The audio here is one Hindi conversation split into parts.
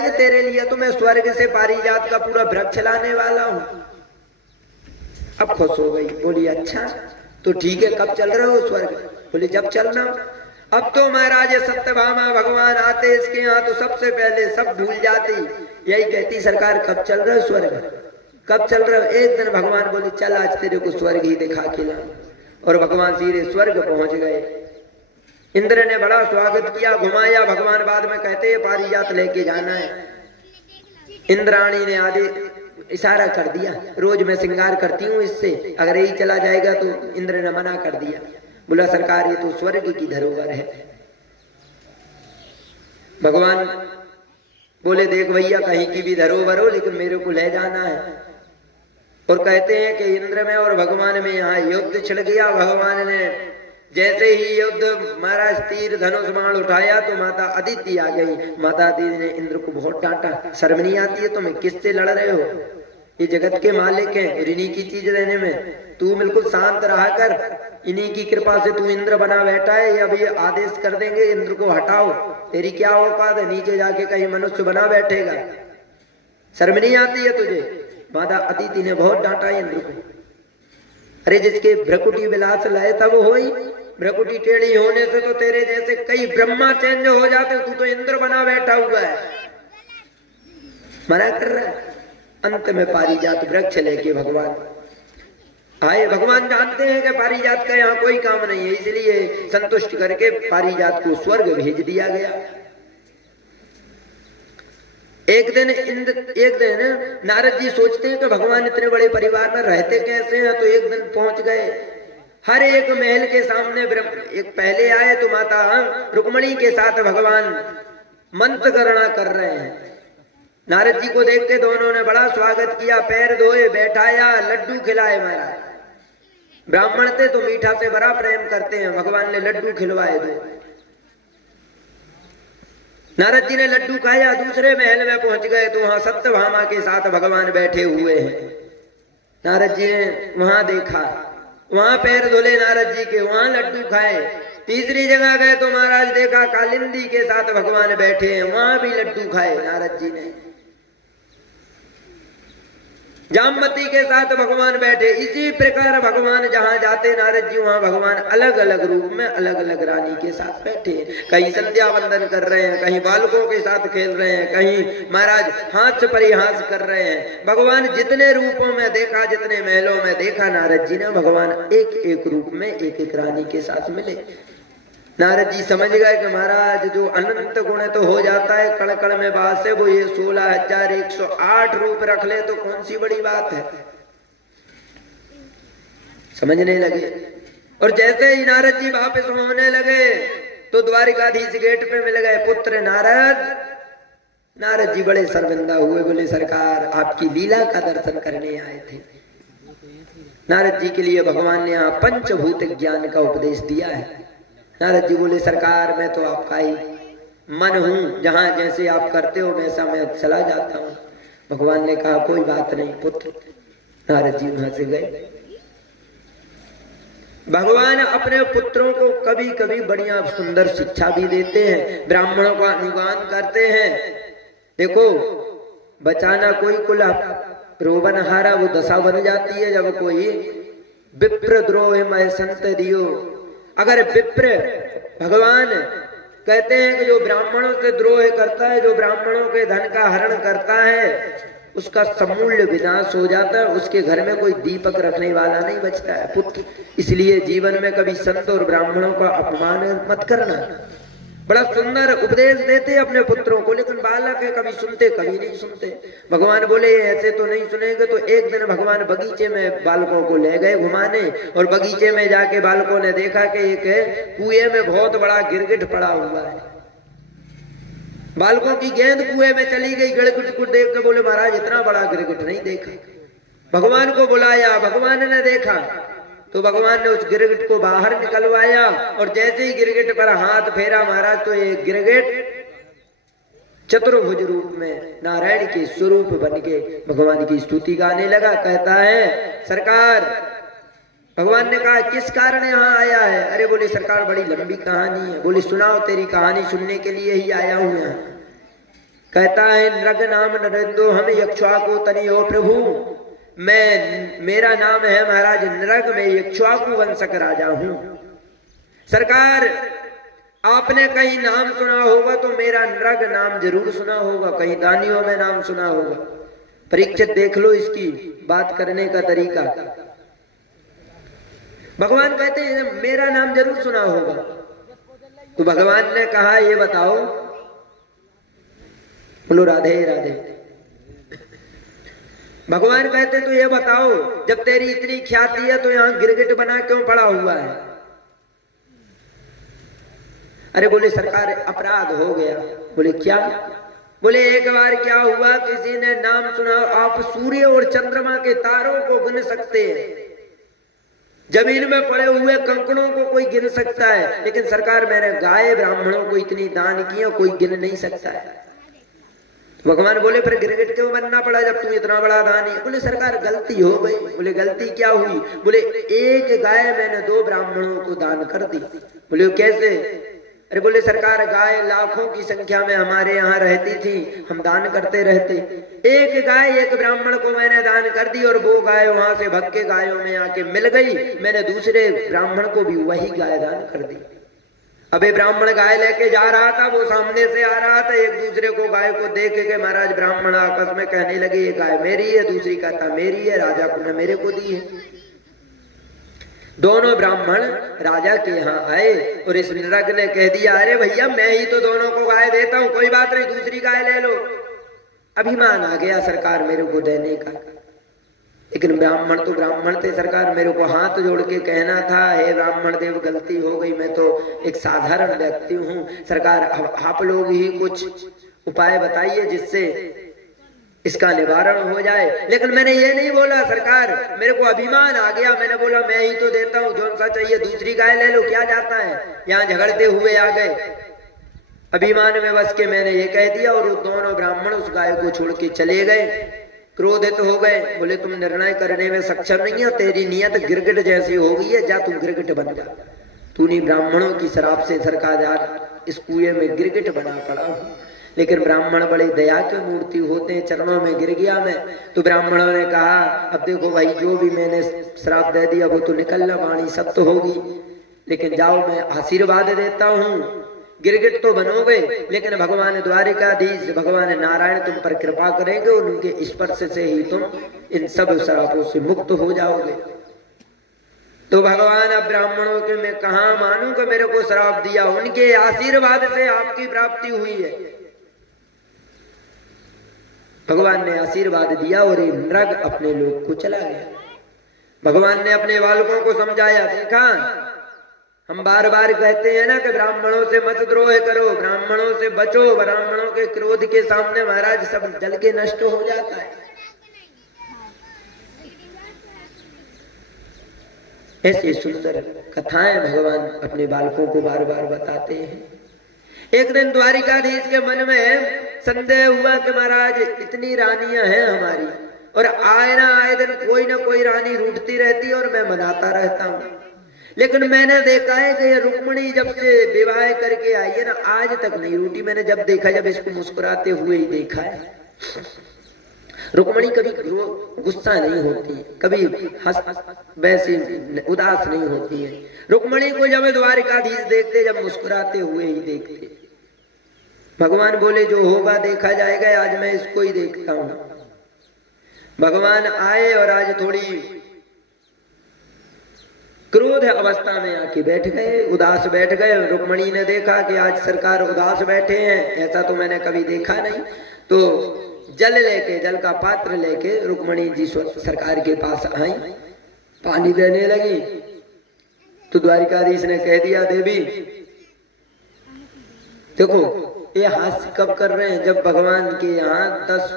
जाएंगे, तेरे लिए तो मैं स्वर्ग से पारिजात का पूरा वृक्ष लाने वाला हूं। अब खुश हो गई, बोली अच्छा तो ठीक है, कब चल रहे हो स्वर्ग? बोले जब चलना। अब तो महाराज सत्यभामा भगवान आते इसके यहाँ तो सबसे पहले सब भूल जाती, यही कहती सरकार कब चल रहे हो स्वर्ग, कब चल रहे हो? एक दिन भगवान बोले चल आज तेरे को स्वर्ग ही दिखा के ला, और भगवान सीधे स्वर्ग पहुंच गए। इंद्र ने बड़ा स्वागत किया, घुमाया, भगवान बाद में कहते हैं पारिजात लेके जाना है। इंद्राणी ने आदि इशारा कर दिया, रोज मैं श्रृंगार करती हूँ इससे, अगर यही चला जाएगा तो इंद्र ने मना कर दिया, बोला सरकार ये तो स्वर्ग की धरोहर है। भगवान बोले देख भैया कहीं की भी धरोहर हो लेकिन मेरे को ले जाना है। और कहते हैं कि इंद्र में और भगवान में यहाँ युद्ध छिड़ गया। भगवान ने जैसे ही युद्ध महाराज तीर धनुष बाण उठाया तो माता अदिति आ गई। माता अदिति ने इंद्र को बहुत डांटा, शर्म नहीं आती है तुम्हें, किससे लड़ रहे हो? ये जगत के मालिक हैं और इन्हीं की चीज देने में तू बिल्कुल शांत रहा कर, इन्हीं की कृपा से तू इंद्र बना बैठा है। ये अभी आदेश कर देंगे इंद्र को हटाओ, तेरी क्या औकात है, नीचे जाके कहीं मनुष्य बना बैठेगा, शर्म नहीं आती है तुझे? माता अदिति ने बहुत डांटा इंद्र को। अरे जिसके भ्रकुटी विलास लाए तब होई, भ्रकुटी टेढ़ी होने से तो तेरे जैसे कई ब्रह्मा चेंज हो जाते, तू तो इंद्र बना बैठा हुआ है, मना कर रहा है। अंत में पारिजात वृक्ष लेके भगवान आए। भगवान जानते हैं कि पारिजात का यहाँ कोई काम नहीं है, इसलिए संतुष्ट करके पारिजात को स्वर्ग भेज दिया गया। एक दिन नारद जी सोचते हैं कि भगवान इतने बड़े परिवार में रहते कैसे हैं, तो एक दिन पहुंच गए। हर एक महल के सामने एक पहले आए तो माता रुक्मणी के साथ भगवान मंत्र गणना कर रहे हैं। नारद जी को देख के दोनों ने बड़ा स्वागत किया, पैर धोए, बैठाया, लड्डू खिलाए। महाराज ब्राह्मण थे तो मीठा से बड़ा प्रेम करते हैं, भगवान ने लड्डू खिलवाए दो। नारद जी ने लड्डू खाया, दूसरे महल में पहुंच गए तो वहां सत्यभामा के साथ भगवान बैठे हुए हैं। नारद जी ने वहां देखा, वहां पैर धुले नारद जी के, वहां लड्डू खाए। तीसरी जगह गए तो महाराज देखा कालिंदी के साथ भगवान बैठे हैं, वहां भी लड्डू खाए नारद जी ने। जामवती के साथ भगवान बैठे। इसी प्रकार भगवान जहां जाते नारद जी वहां भगवान अलग अलग रूप में अलग अलग रानी के साथ बैठे, कहीं संध्या वंदन कर रहे हैं, कहीं बालकों के साथ खेल रहे हैं, कहीं महाराज हाथ से परिहास कर रहे हैं। भगवान जितने रूपों में देखा, जितने महलों में देखा नारद जी ने, भगवान एक एक रूप में एक एक रानी के साथ मिले। नारद जी समझ गए कि महाराज जो अनंत गुण तो हो जाता है कण कण में वास है, वो ये 16,108 रूप रख ले तो कौन सी बड़ी बात है, समझने लगे। और जैसे ही नारद जी वापस होने लगे तो द्वारिकाधीश गेट पे मिल गए पुत्र नारद। नारद जी बड़े शर्मिंदा हुए, बोले सरकार आपकी लीला का दर्शन करने आए थे। नारद जी के लिए भगवान ने यहाँ पंचभूत ज्ञान का उपदेश दिया है। नारद जी बोले सरकार मैं तो आपका ही मन हूं, जहां जैसे आप करते हो वैसा मैं चला जाता हूं। भगवान ने कहा कोई बात नहीं पुत्र। नारद जी वहां से गए। भगवान अपने पुत्रों को कभी कभी बढ़िया सुंदर शिक्षा भी देते हैं, ब्राह्मणों का अनुगान करते हैं। देखो बचाना कोई कुल रोबन हारा वो दशा बन जाती है जब कोई विप्र द्रोह मैं संत दियो। अगर विप्र, भगवान कहते हैं कि जो ब्राह्मणों से द्रोह करता है, जो ब्राह्मणों के धन का हरण करता है, उसका समूल्य विनाश हो जाता है, उसके घर में कोई दीपक रखने वाला नहीं बचता है पुत्र। इसलिए जीवन में कभी संत और ब्राह्मणों का अपमान मत करना। बड़ा सुंदर उपदेश देते अपने पुत्रों को, लेकिन बालक है कभी सुनते कभी नहीं सुनते। भगवान बोले ऐसे तो नहीं सुनेंगे। तो एक दिन भगवान बगीचे में बालकों को ले गए घुमाने, और बगीचे में जाके बालकों ने देखा कि एक कुएं में बहुत बड़ा गिरगिट पड़ा हुआ है। बालकों की गेंद कुएं में चली गई, गिरगिट को देख के बोले महाराज इतना बड़ा गिरगिट नहीं देखा। भगवान को बुलाया, भगवान ने देखा तो भगवान ने उस गिरगिट को बाहर निकलवाया, और जैसे ही गिरगिट पर हाथ फेरा महाराज तो ये गिरगिट चतुर्भुज रूप में नारायण के स्वरूप बन के भगवान की स्तुति गाने लगा। कहता है सरकार, भगवान ने कहा किस कारण यहाँ आया है? अरे बोले सरकार बड़ी लंबी कहानी है। बोले सुनाओ, तेरी कहानी सुनने के लिए ही आया हूं यहाँ। कहता है नृग नाम नरेंद्रो हम यक्षवाकु तनियो प्रभु, मेरा नाम है महाराज नृग, मैं यक्षवाकु वंशक राजा हूं। सरकार आपने कहीं नाम सुना होगा तो मेरा नृग नाम जरूर सुना होगा, कहीं दानियों में नाम सुना होगा। परीक्षित देख लो इसकी बात करने का तरीका। भगवान कहते हैं मेरा नाम जरूर सुना होगा। तो भगवान ने कहा ये बताओ, बोलो राधे राधे। भगवान कहते तो ये बताओ, जब तेरी इतनी ख्याति है तो यहां गिरगिट बना क्यों पड़ा हुआ है? अरे बोले सरकार अपराध हो गया। बोले क्या? बोले एक बार क्या हुआ, किसी ने नाम सुना, आप सूर्य और चंद्रमा के तारों को गिन सकते हैं, जमीन में पड़े हुए कंकड़ों को कोई गिन सकता है, लेकिन सरकार मैंने गाय ब्राह्मणों को इतनी दान किया, कोई गिन नहीं सकता है। तो भगवान बोले फिर गिरगिट क्यों बनना पड़ा जब तुम इतना बड़ा दानी? बोले सरकार गलती हो गई। बोले गलती क्या हुई? बोले एक गाय मैंने 2 ब्राह्मणों को दान कर दी। बोले कैसे? अरे बोले सरकार गाय लाखों की संख्या में हमारे यहाँ रहती थी, हम दान करते रहते, एक गाय एक ब्राह्मण को मैंने दान कर दी और वो गाय वहां से भग के गायों में आके मिल गई, मैंने दूसरे ब्राह्मण को भी वही गाय दान कर दी। अबे ब्राह्मण गाय लेके जा रहा था, वो सामने से आ रहा था, एक दूसरे को गाय को देख के महाराज ब्राह्मण आपस में कहने लगे ये गाय मेरी है, दूसरी कहता मेरी है, राजा को ने मेरे को दी है। दोनों ब्राह्मण राजा के यहाँ आए और इस नृग ने कह दिया अरे भैया मैं ही तो दोनों को गाय देता हूं, कोई बात नहीं दूसरी गाय ले लो। अभिमान आ गया सरकार मेरे को देने का, लेकिन ब्राह्मण तो ब्राह्मण थे, सरकार मेरे को हाथ जोड़ के कहना था हे ब्राह्मण देव गलती हो गई, मैं तो एक साधारण व्यक्ति हूं, सरकार आप लोग ही कुछ उपाय बताइए जिससे इसका निवारण हो जाए। लेकिन मैंने ये नहीं बोला सरकार, मेरे को अभिमान आ गया, मैंने बोला मैं ही तो देता हूँ, जो सा चाहिए दूसरी गाय ले लो, क्या जाता है, यहाँ झगड़ते हुए आ गए। अभिमान में बस के मैंने ये कह दिया और दोनों ब्राह्मण उस गाय को छोड़ के चले गए, क्रोधित हो गए। बोले तुम निर्णय करने में सक्षम नहीं है, तेरी नियत गिरगिट जैसी हो गई है, जा तुम गिरगिट बन जा। तूने ब्राह्मणों की शराब से सरकार आज इस कुएं में गिरगिट बना पड़ा हूं। लेकिन ब्राह्मण बड़े दया के मूर्ति होते हैं, चरणों में गिर गया मैं। तो ब्राह्मणों ने कहा अब देखो भाई जो भी मैंने श्राप दे दिया वो तो निकलना, वाणी सब तो होगी, लेकिन जाओ मैं आशीर्वाद देता हूँ, गिरगिट तो बनोगे लेकिन भगवान द्वारिकाधीश भगवान नारायण तुम पर कृपा करेंगे और उनके स्पर्श से ही तुम इन सब श्रापों से मुक्त हो जाओगे। तो भगवान अब ब्राह्मणों के मैं कहा मानूं कि मेरे को श्राप दिया, उनके आशीर्वाद से आपकी प्राप्ति हुई है। भगवान ने आशीर्वाद दिया और ये नृग अपने लोग को चला गया। भगवान ने अपने बालकों को समझाया, देखा हम बार बार कहते हैं ना कि ब्राह्मणों से मत द्रोह करो, ब्राह्मणों से बचो, ब्राह्मणों के क्रोध के सामने महाराज सब जल के नष्ट हो जाता है। ऐसी सुंदर कथाएं भगवान अपने बालकों को बार बार बताते हैं। एक दिन द्वारिकाधीश के मन में संदेह हुआ कि महाराज इतनी रानियां हैं हमारी और आए दिन कोई ना कोई रानी रूठती रहती है और मैं मनाता रहता हूँ, लेकिन मैंने देखा है कि ये रुक्मिणी जब से विवाह करके आई है ना आज तक नहीं रूठी। मैंने जब देखा जब इसको मुस्कुराते हुए ही देखा है। रुक्मिणी कभी गुस्सा नहीं होती है, कभी वैसी उदास नहीं होती है। रुक्मिणी को जब द्वारिकाधीश देखते जब मुस्कुराते हुए ही देखते। भगवान बोले जो होगा देखा जाएगा, आज मैं इसको ही देखता हूं। भगवान आए और आज थोड़ी क्रोध अवस्था में आके बैठ गए, उदास बैठ गए। रुक्मिणी ने देखा कि आज सरकार उदास बैठे हैं, ऐसा तो मैंने कभी देखा नहीं। तो जल का पात्र लेके रुक्मिणी जी सरकार के पास आई, पानी देने लगी। तो द्वारिकाधीश ने कह दिया देवी देखो ये हास्य कब कर रहे हैं जब भगवान के यहाँ 10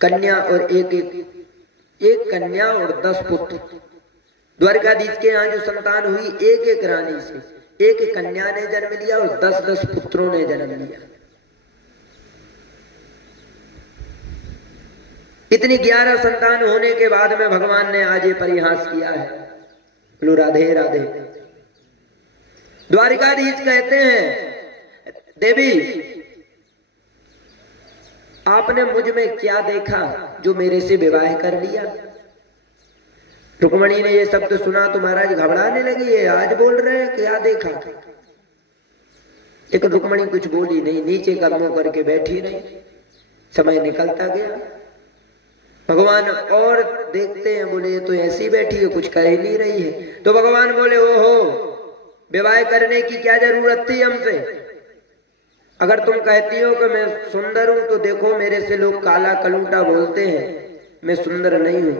कन्या और एक कन्या और 10 पुत्र। द्वारिकाधीश के यहाँ जो संतान हुई एक रानी से एक कन्या ने जन्म लिया और 10 पुत्रों ने जन्म लिया। इतनी 11 संतान होने के बाद में भगवान ने आज ये परिहास किया है। बोलो राधे राधे। द्वारिकाधीश कहते हैं देवी आपने मुझ में क्या देखा जो मेरे से विवाह कर लिया? रुक्मणी ने ये शब्द सुना तो महाराज घबराने लगी है, आज बोल रहे हैं क्या देखा? लेकिन रुक्मणी कुछ बोली नहीं, नीचे कदमों करके बैठी रही। समय निकलता गया। भगवान और देखते हैं, बोले ये तो ऐसी बैठी है, कुछ कह ही नहीं रही है। तो भगवान बोले ओहो, विवाह करने की क्या जरूरत थी हमसे? अगर तुम कहती हो कि मैं सुंदर हूं तो देखो मेरे से लोग काला कलूटा बोलते हैं, मैं सुंदर नहीं हूं।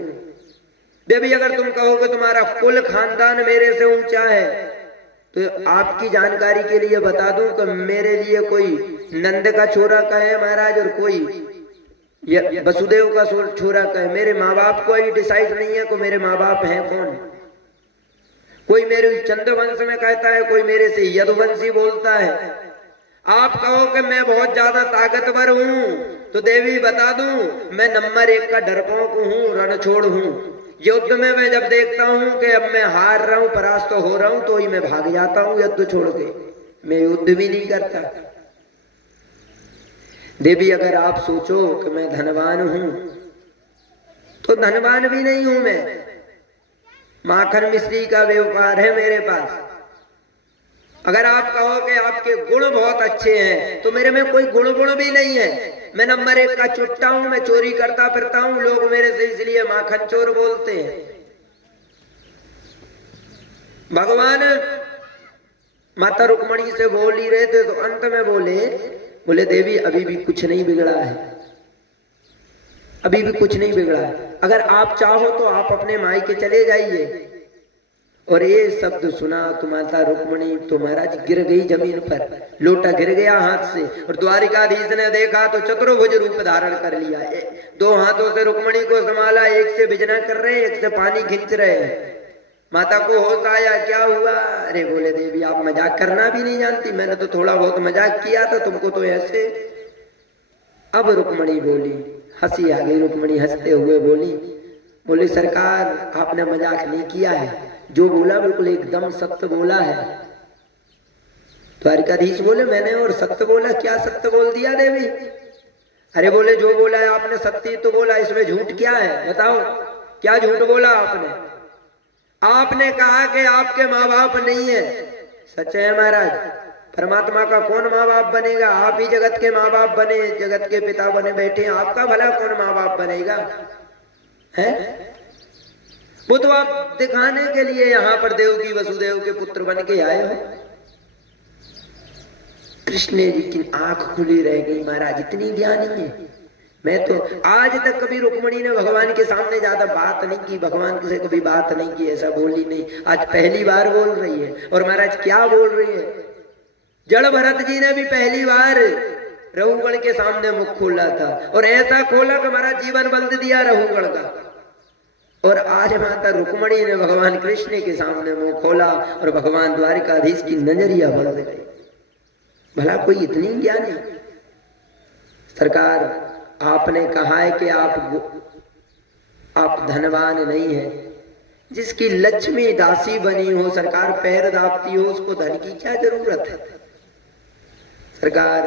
देवी अगर तुम कहो कि तुम्हारा कुल खानदान मेरे से ऊंचा है तो आपकी जानकारी के लिए बता दूं कि मेरे लिए कोई नंद का छोरा का है महाराज, और कोई वसुदेव का छोरा का है। मेरे माँ बाप को ही डिसाइड नहीं है कि मेरे माँ बाप हैं कौन। कोई मेरे चंद्रवंश में कहता है, कोई मेरे से यदुवंशी बोलता है। आप कहो कि मैं बहुत ज्यादा ताकतवर हूं तो देवी बता दूं मैं नंबर 1 का डरपोक हूं, रणछोड़ हूं। युद्ध में मैं जब देखता हूं कि अब मैं हार रहा हूं, परास्त हो रहा हूं, तो ही मैं भाग जाता हूं युद्ध छोड़ के, मैं युद्ध भी नहीं करता। देवी अगर आप सोचो कि मैं धनवान हूं तो धनवान भी नहीं हूं मैं, माखन मिश्री का व्यापार है मेरे पास। अगर आप कहो कि आपके गुण बहुत अच्छे हैं तो मेरे में कोई गुण भी नहीं है। मैं नंबर 1 का चुट्टा हूं, मैं चोरी करता फिरता हूं, लोग मेरे से इसलिए माखन चोर बोलते हैं। भगवान माता रुक्मणी से बोल ही रहे थे तो अंत में बोले देवी अभी भी कुछ नहीं बिगड़ा है, अभी भी कुछ नहीं बिगड़ा है। अगर आप चाहो तो आप अपने मायके चले जाइए। और ये शब्द सुना तो माता रुक्मणी तो महाराज गिर गई जमीन पर, लोटा गिर गया हाथ से। और द्वारिकाधीश ने देखा तो चतुर्भुज रूप धारण कर लिया। 2 हाथों से रुक्मणी को संभाला, एक से बिजना कर रहे, एक से पानी खींच रहे हैं। माता को होश आया, क्या हुआ? अरे बोले देवी आप मजाक करना भी नहीं जानती, मैंने तो थोड़ा बहुत मजाक किया था, तुमको तो ऐसे। अब रुक्मणी बोली, हंसी आ गई, रुक्मणी हंसते हुए बोली सरकार आपने मजाक नहीं किया है, जो बोला बिल्कुल एकदम सत्य बोला है। द्वारिकाधीश बोले मैंने और सत्य बोला? क्या सत्य बोल दिया देवी? अरे बोले जो बोला है आपने सत्य तो बोला, इसमें झूठ क्या है बताओ, क्या झूठ बोला आपने? आपने कहा कि आपके माँ बाप नहीं है। सच है महाराज, परमात्मा का कौन माँ बाप बनेगा? आप ही जगत के माँ बाप बने, जगत के पिता बने बैठे, आपका भला कौन माँ बाप बनेगा है? वो तो आप दिखाने के लिए यहाँ पर देवकी वसुदेव के पुत्र बन के आए हो। कृष्ण जी की आंख खुली रह गई, महाराज इतनी ज्ञानी है। मैं तो आज तक कभी रुक्मणी ने भगवान के सामने ज्यादा बात नहीं की, भगवान से कभी बात नहीं की, ऐसा बोली नहीं, आज पहली बार बोल रही है। और महाराज क्या बोल रही है? जड़ भरत जी ने भी पहली बार रघुगण के सामने मुख खोला था, और ऐसा खोला कि महाराज जीवन बंद दिया रघुगण का। और आज माता रुक्मणी ने भगवान कृष्ण के सामने मुंह खोला और भगवान द्वारिकाधीश की नजरिया बंद गई। भला कोई इतनी ज्ञानी? सरकार आपने कहा है कि आप धनवान नहीं है, जिसकी लक्ष्मी दासी बनी हो, सरकार पैर दाबती हो, उसको धन की क्या जरूरत है? सरकार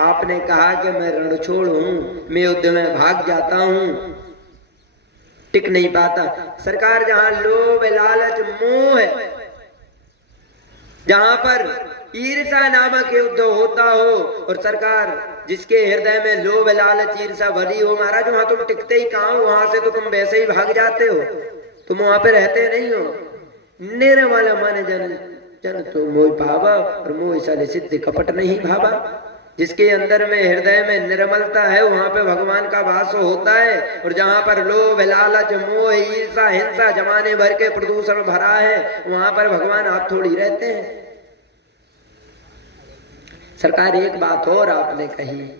आपने कहा कि मैं रणछोड़ हूं, मैं युद्ध में भाग जाता हूं, टिक नहीं पाता। सरकार जहां लोभ लालच मोह है, जहां पर ईर्षा नामक युद्ध होता हो, और सरकार जिसके हृदय में लोभ लालच ईर्षा भरी हो, महाराज वहां तुम टिकते ही कहां हो? वहां से तो तुम वैसे ही भाग जाते हो, तुम वहां पे रहते नहीं हो। निर्मल मन जन तो मोह पावा, और मोह साले सिद्ध कपट नहीं भावा। जिसके अंदर में हृदय में निर्मलता है वहां पे भगवान का वास होता है, और जहां पर लोभ लालच मोह ईर्षा हिंसा जमाने भर के प्रदूषण भरा है, वहां पर भगवान आप थोड़ी रहते हैं। सरकार एक बात और आपने कही,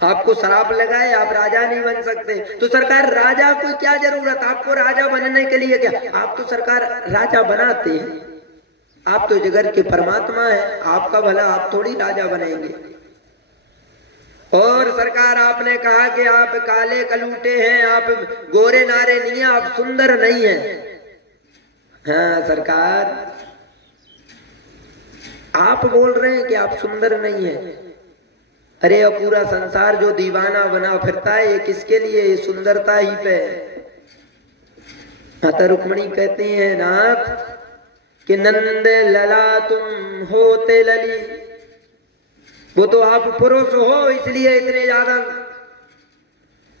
आपको श्राप लगाए आप राजा नहीं बन सकते, तो सरकार राजा को क्या जरूरत? आपको राजा बनने के लिए क्या? आप तो सरकार राजा बनाते हैं, आप तो जगत के परमात्मा है, आपका भला आप थोड़ी राजा बनेंगे। और सरकार आपने कहा कि आप काले कलूटे हैं, आप गोरे नारे नहीं हैं, आप सुंदर नहीं हैं। हाँ सरकार आप बोल रहे हैं कि आप सुंदर नहीं है। अरे अब पूरा संसार जो दीवाना बना फिरता है ये किसके लिए? ये सुंदरता ही पे। माता रुक्मणी कहती है नाथ कि नंद लला तुम होते लली, वो तो आप पुरुष हो इसलिए इतने ज्यादा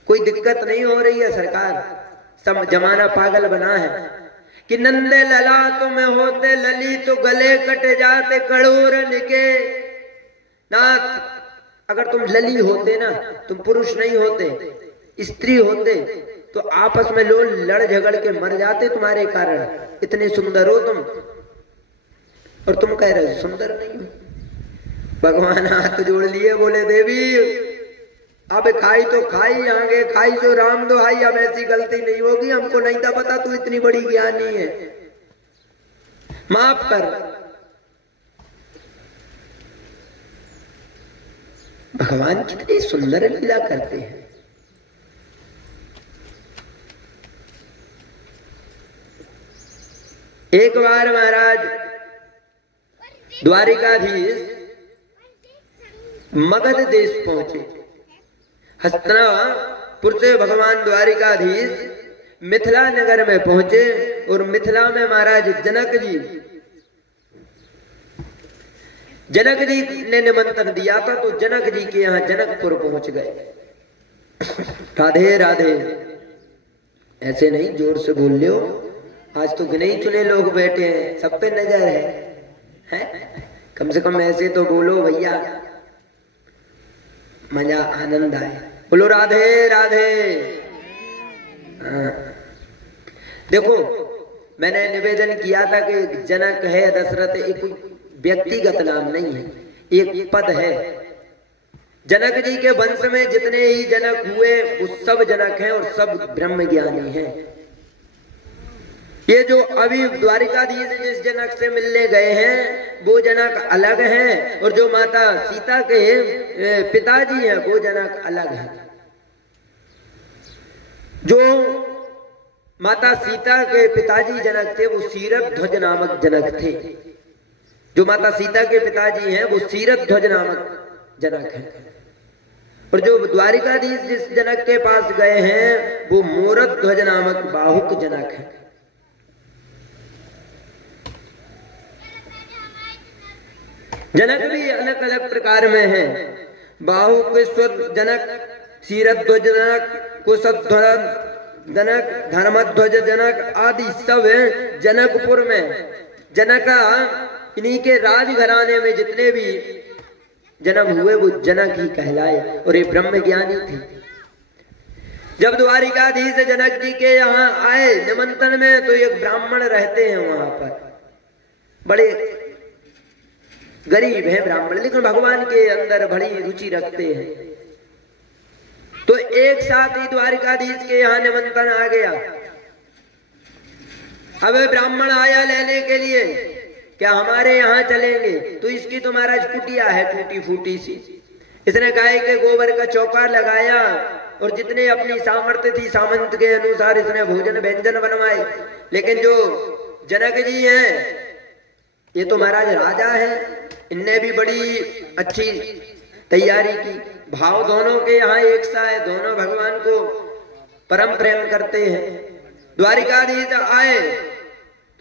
कोई दिक्कत नहीं हो रही है सरकार, सब जमाना पागल बना है कि नंद लला तुम होते लली तो गले कट जाते कड़ोरन के। नाथ अगर तुम लली होते ना, तुम पुरुष नहीं होते, स्त्री होते, तो आपस में लोग लड़ झगड़ के मर जाते तुम्हारे कारण। इतने सुंदर हो तुम, और तुम कह रहे हो सुंदर नहीं हो। भगवान हाथ जोड़ लिए, बोले देवी अब खाई तो खाई, आगे खाई जो राम दुहाई, अब ऐसी गलती नहीं होगी, हमको नहीं था पता तू इतनी बड़ी ज्ञानी है, माफ कर। भगवान कितनी सुंदर लीला करते हैं। एक बार महाराज द्वारिकाधीश मगध देश पहुंचे। हस्तिनापुर से भगवान द्वारिकाधीश मिथिला नगर में पहुंचे, और मिथिला में महाराज जनक जी ने निमंत्रण दिया था, तो जनक जी के यहाँ जनकपुर पहुंच गए। राधे राधे। ऐसे नहीं, जोर से बोल लो, आज तो गिने चुने लोग बैठे हैं, सब पे नजर है? कम से कम ऐसे तो बोलो भैया, मजा आनंद आए। बोलो राधे राधे। देखो मैंने निवेदन किया था कि जनक है दशरथ एक व्यक्तिगत नाम नहीं है, एक पद है। जनक जी के वंश में जितने ही जनक हुए वो सब जनक हैं और सब ब्रह्म ज्ञानी हैं। ये जो अभी द्वारिकाधीश जिस जनक से मिलने गए हैं वो जनक अलग हैं, और जो माता सीता के पिताजी हैं वो जनक अलग हैं। जो माता सीता के पिताजी जनक थे वो सीरथ ध्वज नामक जनक थे। जो माता सीता के पिताजी हैं वो सीरथ ध्वज नामक जनक हैं, और जो द्वारिकाधीश जिस जनक के पास गए हैं वो मोरत ध्वज नामक बाहुक जनक है। जनक भी अलग अलग प्रकार में हैं। बाहुकेश्वर जनक, सीरध्वज जनक, कुशध्वज जनक, धर्मध्वज जनक आदि सब हैं जनकपुर में। जनक इन्हीं के राजघराने में जितने भी जन्म हुए वो जनक ही कहलाए, और ये ब्रह्म ज्ञानी थे। जब द्वारिकाधीश जनक जी के यहाँ आए निमंत्रण में, तो एक ब्राह्मण रहते हैं वहां पर, बड़े गरीब है ब्राह्मण, लेकिन भगवान के अंदर बड़ी रुचि रखते हैं। तो एक साथ ही द्वारिकाधीश के यहाँ निमंत्रण आ गया। अब ब्राह्मण आया लेने के लिए, क्या हमारे यहाँ चलेंगे? तो इसकी तो महाराज कुटिया है टूटी फूटी सी, इसने गाय के गोबर का चौका लगाया, और जितने अपनी सामर्थ्य थी सामंत के अनुसार इसने भोजन व्यंजन बनवाए। लेकिन जो जनक जी हैं ये तो महाराज राजा है, इनने भी बड़ी अच्छी तैयारी की। भाव दोनों के यहाँ एक सा है, दोनों भगवान को परम प्रेम करते हैं। द्वारिकाधीश आए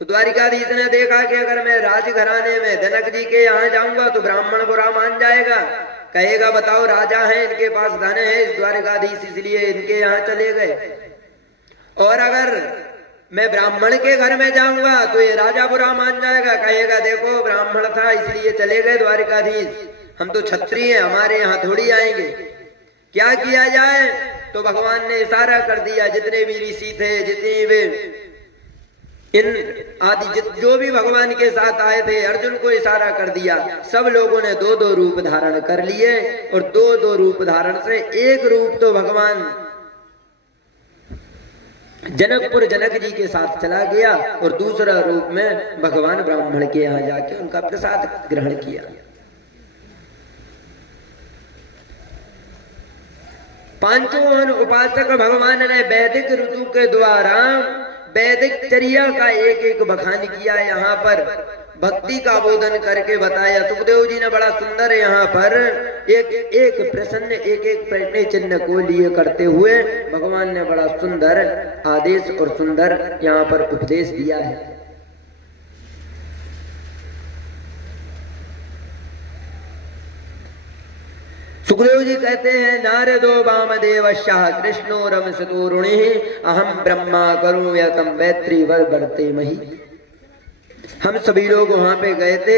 तो द्वारिकाधीश ने देखा कि अगर मैं राजघराने में जनक जी के यहाँ जाऊंगा तो ब्राह्मण बुरा मान जाएगा, कहेगा बताओ राजा हैं, इनके पास धन है, इस द्वारिकाधीश इसलिए इनके यहाँ चले गए। और अगर मैं ब्राह्मण के घर में जाऊंगा तो ये राजा बुरा मान जाएगा, कहेगा देखो ब्राह्मण था इसलिए चले गए द्वारिकाधीश, हम तो क्षत्रिय हैं, हमारे यहाँ थोड़ी आएंगे। क्या किया जाए? तो भगवान ने इशारा कर दिया, जितने भी ऋषि थे, जितने वे इन आदि जो भी भगवान के साथ आए थे, अर्जुन को इशारा कर दिया। सब लोगों ने दो दो रूप धारण कर लिए, और दो दो रूप धारण से एक रूप तो भगवान जनकपुर जनक जी के साथ चला गया, और दूसरा रूप में भगवान ब्राह्मण के यहाँ जाके उनका प्रसाद ग्रहण किया। पांचों उपासक भगवान ने वैदिक ऋतु के द्वारा वैदिक चर्या का एक एक बखान किया यहाँ पर। भक्ति का बोधन करके बताया। सुखदेव जी ने बड़ा सुंदर यहाँ पर एक एक प्रश्न एक प्रश्न चिन्ह को लिए करते हुए भगवान ने बड़ा सुंदर आदेश और सुंदर यहाँ पर उपदेश दिया है। सुखदेव जी कहते हैं, नारदो वामदेवश्याः कृष्णो रमसतो ऋणिः अहम ब्रह्मा करूं यतम वैत्री वर बरते मही। हम सभी लोग वहां पे गए थे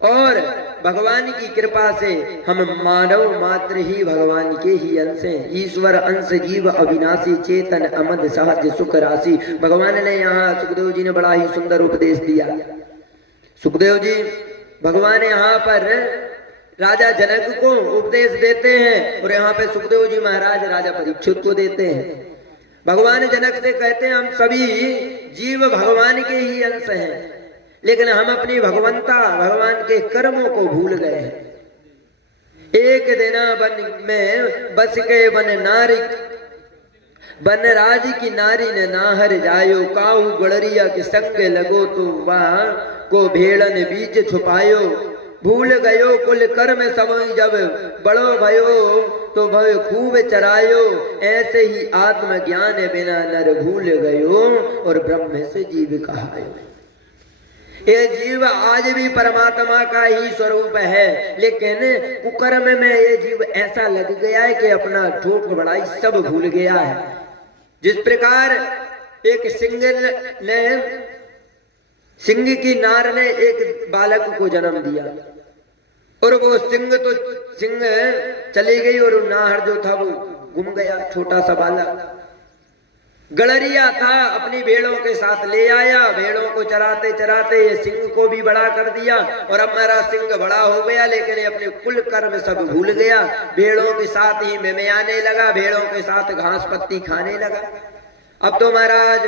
और भगवान की कृपा से हम मानव मात्र ही भगवान के ही अंश हैं। ईश्वर अंश जीव अविनाशी चेतन अमद सहज सुख राशि। भगवान ने यहाँ सुखदेव जी ने बड़ा ही सुंदर उपदेश दिया। सुखदेव जी भगवान यहाँ पर राजा जनक को उपदेश देते हैं और यहाँ पे सुखदेव जी महाराज राजा परीक्षित को देते हैं। भगवान जनक से कहते हैं, हम सभी जीव भगवान के ही अंश हैं, लेकिन हम अपनी भगवंता भगवान के कर्मों को भूल गए हैं। एक दिन वन में बस के वन नारी बन राज की नारी ने नाहर जायो, काऊ गड़रिया के संग लगो तो वहां को भेड़न बीच छुपायो। भूल गयो कुल कर्म सब जब बड़ो भयो तो भय खूब चरायो। ऐसे ही आत्मज्ञान बिना नर भूल गयो और ब्रह्म से जीव कहायो। ये जीव आज भी परमात्मा का ही स्वरूप है, लेकिन कुकर्म में ये जीव ऐसा लग गया है कि अपना ठोक बड़ाई सब भूल गया है। जिस प्रकार एक सिंह की नार ने एक बालक को जन्म दिया और वो सिंह चली गई और नाहर जो था वो गुम गया। छोटा सा बालक गड़रिया था, अपनी भेड़ों के साथ ले आया। भेड़ों को चराते चराते ये सिंह को भी बड़ा कर दिया और अब मेरा सिंह बड़ा हो गया, लेकिन ये अपने कुल कर्म सब भूल गया। भेड़ों के साथ ही मिमियाने लगा, भेड़ों के साथ घास पत्ती खाने लगा। अब तो महाराज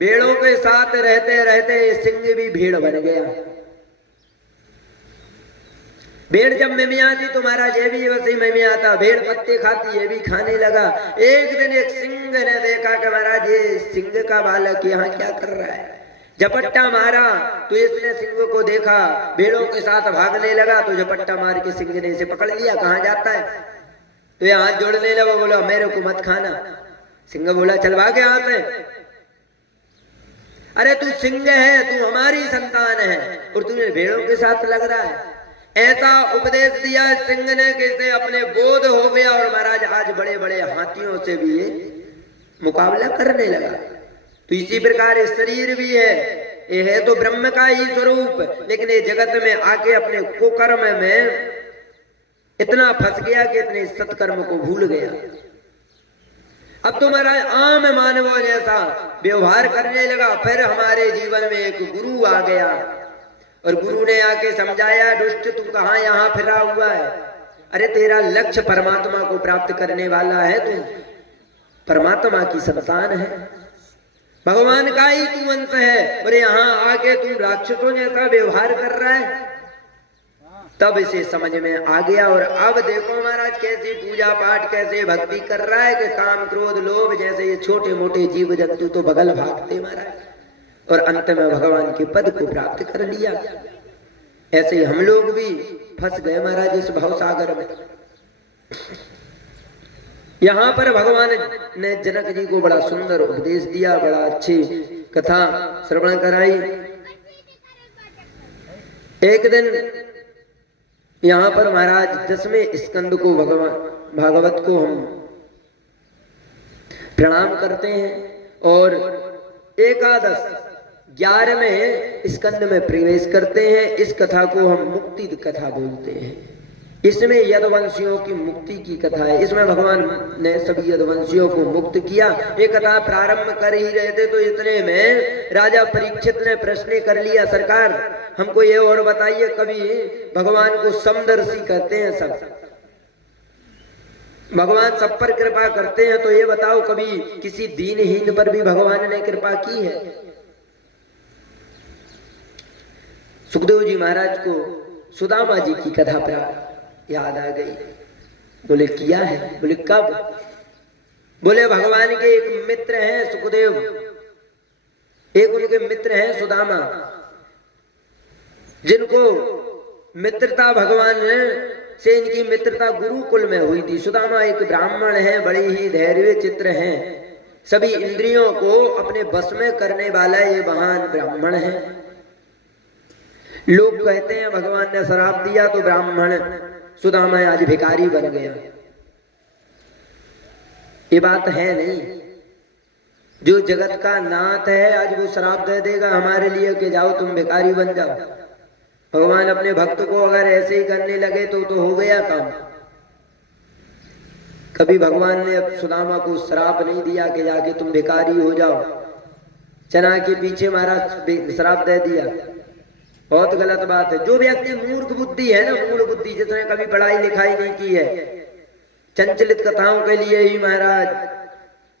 भेड़ों के साथ रहते रहते ये सिंह भी भेड़ बन गया। भेड़ जब मिमियाती तो महाराज ये भी वैसे मिमियाता, भेड़ पत्ते खाती ये भी खाने लगा। एक दिन एक सिंह ने देखा कि महाराज ये सिंह का बालक यहाँ क्या कर रहा है, झपट्टा मारा तो इसने सिंह को देखा, भेड़ों के साथ भागने लगा तो झपट्टा मार के सिंह ने इसे पकड़ लिया। कहाँ जाता है तो ये हाथ जोड़ने लगा, बोला मेरे को मत खाना। सिंह बोला चल भाग यहाँ से। अरे तू सिंह है, तू हमारी संतान है और तुझे भेड़ों के साथ लग रहा है। ऐसा उपदेश दिया सिंह ने कि इसे अपने बोध हो गया और महाराज आज बड़े बड़े हाथियों से भी ये मुकाबला करने लगा। तो इसी प्रकार ये शरीर भी है, ये है तो ब्रह्म का ही स्वरूप, लेकिन ये जगत में आके अपने कुकर्म में इतना फंस गया कि इतने सत्कर्म को भूल गया। अब तो महाराज आम मानवों जैसा व्यवहार करने लगा। फिर हमारे जीवन में एक गुरु आ गया और गुरु ने आके समझाया, दुष्ट तू कहाँ यहाँ फिरा हुआ है? अरे तेरा लक्ष्य परमात्मा को प्राप्त करने वाला है, तू परमात्मा की संतान है, भगवान का ही तू अंश है और यहाँ आके तू राक्षसों जैसा व्यवहार कर रहा है। तब इसे समझ में आ गया और अब देखो महाराज कैसे पूजा पाठ कैसे भक्ति कर रहा है कि काम क्रोध लोभ जैसे ये छोटे मोटे जीव जंतु तो बगल भागते महाराज और अंत में भगवान के पद को प्राप्त कर लिया। ऐसे ही हम लोग भी फंस गए महाराज इस भव सागर में। यहाँ पर भगवान ने जनक जी को बड़ा सुंदर उपदेश दिया, बड़ा अच्छी कथा श्रवण कराई। एक दिन यहाँ पर महाराज 10वें स्कंद को भगवान भागवत को हम प्रणाम करते हैं और एकादश 11वें स्कंद में प्रवेश करते हैं। इस कथा को हम मुक्ति कथा बोलते हैं। इसमें यदुवंशियों की मुक्ति की कथा है। इसमें भगवान ने सभी यदुवंशियों को मुक्त किया। ये कथा प्रारंभ कर ही रहे थे तो इतने में राजा परीक्षित ने प्रश्न कर लिया, सरकार हमको ये और बताइए, कभी भगवान को समदर्शी कहते हैं, सब भगवान सब पर कृपा करते हैं, तो ये बताओ कभी किसी दीनहीन पर भी भगवान ने कृपा की है? सुखदेव जी महाराज को सुदामा जी की कथा पर याद आ गई। बोले किया है? बोले कब? बोले भगवान के एक मित्र हैं सुखदेव, एक उनके मित्र हैं सुदामा। जिनको मित्रता भगवान से इनकी मित्रता गुरुकुल में हुई थी। सुदामा एक ब्राह्मण है, बड़े ही धैर्य चित्र हैं, सभी इंद्रियों को अपने बस में करने वाला ये महान ब्राह्मण है। लोग कहते हैं भगवान ने श्राप दिया तो ब्राह्मण सुदामा आज भिखारी बन गया। ये बात है नहीं। जो जगत का नाथ है आज वो श्राप दे देगा हमारे लिए कि जाओ तुम भिखारी बन जाओ। भगवान अपने भक्त को अगर ऐसे ही करने लगे तो हो गया काम। कभी भगवान ने सुदामा को श्राप नहीं दिया कि जाके तुम भिखारी हो जाओ। चना के पीछे महाराज श्राप दे दिया, बहुत गलत बात है। जो व्यक्ति मूर्ख बुद्धि है ना, मूल बुद्धि, जिसने कभी पढ़ाई लिखाई नहीं की है, चंचलित कथाओं के लिए ही महाराज,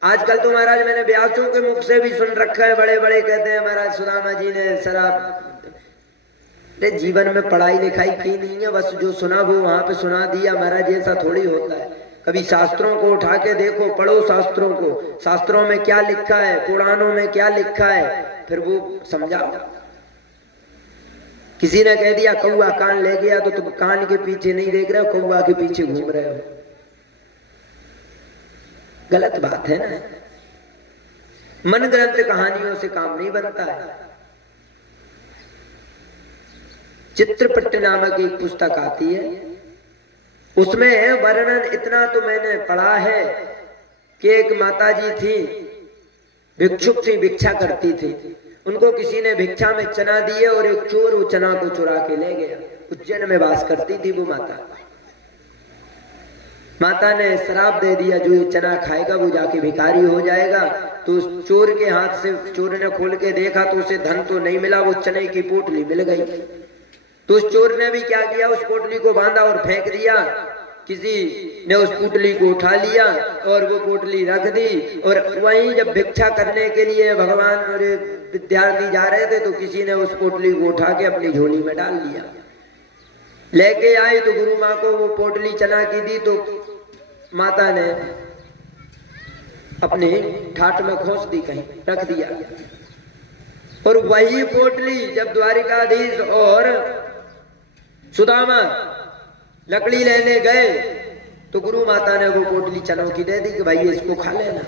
आजकल तो महाराज मैंने व्यासों के मुख से भी सुन रखा है, बड़े बड़े कहते हैं महाराज सुदामा जी ने शराब। जीवन में पढ़ाई लिखाई की नहीं है, बस जो सुना वो वहां पे सुना दिया महाराज। ऐसा थोड़ी होता है। कभी शास्त्रों को उठा के देखो, पढ़ो शास्त्रों को, शास्त्रों में क्या लिखा है, पुराणों में क्या लिखा है, फिर वो समझाओ। किसी ने कह दिया कौआ कान ले गया तो तुम कान के पीछे नहीं देख रहे हो, कौआ के पीछे घूम रहे हो, गलत बात है ना। मन ग्रंथ कहानियों से काम नहीं बनता है। चित्रपट नामक एक पुस्तक आती है, उसमें है वर्णन। इतना तो मैंने पढ़ा है कि एक माताजी थी, भिक्षुक थी, भिक्षा करती थी। उनको किसी ने भिक्षा में चना दिए और एक चोर वो चना को चुरा के ले गया। उज्जैन में वास करती थी वो माता। माता ने श्राप दे दिया, जो ये चना खाएगा वो जाके भिखारी हो जाएगा। तो उस चोर के हाथ से, चोर ने खोल के देखा तो उसे धन तो नहीं मिला, वो चने की पोटली मिल गई। तो उस चोर ने भी क्या किया, उस पोटली को बांधा और फेंक दिया। किसी ने उस पोटली को उठा लिया और वो पोटली रख दी। और वहीं जब भिक्षा करने के लिए भगवान और विद्यार्थी जा रहे थे तो किसी ने उस पोटली को उठा के अपनी झोली में डाल लिया। लेके आई तो गुरु माँ को वो पोटली चना की दी, तो माता ने अपने ठाट में खोस दी, कहीं रख दिया। और वही पोटली जब द्वारिकाधीश और सुदामा लकड़ी लेने गए तो गुरु माता ने वो पोटली चनों की दे दी कि भाई इसको खा लेना।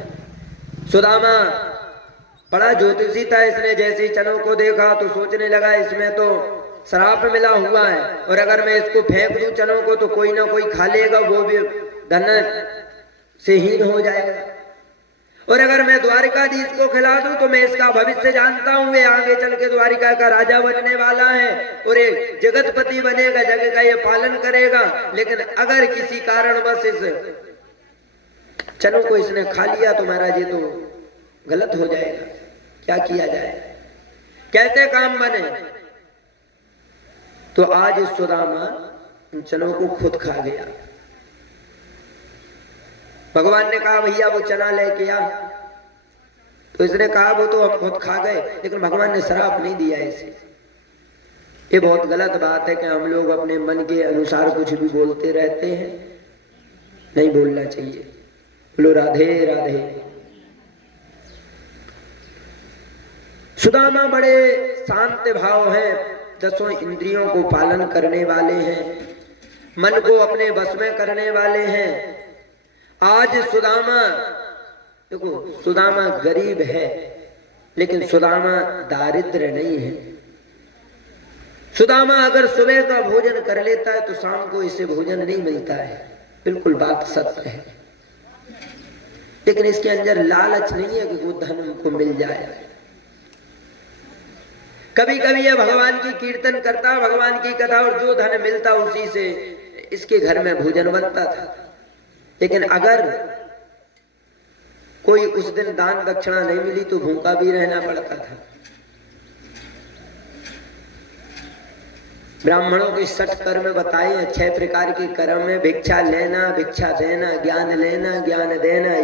सुदामा बड़ा ज्योतिषी था, इसने जैसे ही चनों को देखा तो सोचने लगा इसमें तो श्राप मिला हुआ है, और अगर मैं इसको फेंक दूं चनों को तो कोई ना कोई खा लेगा, वो भी धन से हीन हो जाएगा। और अगर मैं द्वारिकाधीश को खिला दूं तो मैं इसका भविष्य जानता हूं, ये आगे चल के द्वारिका का राजा बनने वाला है और ये जगतपति बनेगा, जगत का ये पालन करेगा। लेकिन अगर किसी कारणवश इस चनों को इसने खा लिया तो महाराज ये तो गलत हो जाएगा। क्या किया जाए, कैसे काम बने? तो आज सुदामा उन चनों को खुद खा गया। भगवान ने कहा भैया वो चना लेके आ, तो इसने कहा वो तो हम खुद खा गए, लेकिन भगवान ने श्राप नहीं दिया इसे। ये बहुत गलत बात है कि हम लोग अपने मन के अनुसार कुछ भी बोलते रहते हैं, नहीं बोलना चाहिए। बोलो राधे राधे। सुदामा बड़े शांत भाव हैं, 10 इंद्रियों को पालन करने वाले हैं, मन को अपने वश में करने वाले हैं। आज सुदामा, देखो सुदामा गरीब है लेकिन सुदामा दारिद्र नहीं है। सुदामा अगर सुबह का भोजन कर लेता है तो शाम को इसे भोजन नहीं मिलता है, बिल्कुल बात सत्य है। लेकिन इसके अंदर लालच नहीं है कि वो धन उनको मिल जाए। कभी कभी ये भगवान की कीर्तन करता, भगवान की कथा, और जो धन मिलता उसी से इसके घर में भोजन बनता था। लेकिन अगर कोई उस दिन दान दक्षिणा नहीं मिली तो भूखा भी रहना पड़ता था। ब्राह्मणों के 60 कर्म बताए हैं, 6 प्रकार के कर्म में भिक्षा लेना, भिक्षा देना, ज्ञान लेना, ज्ञान देना।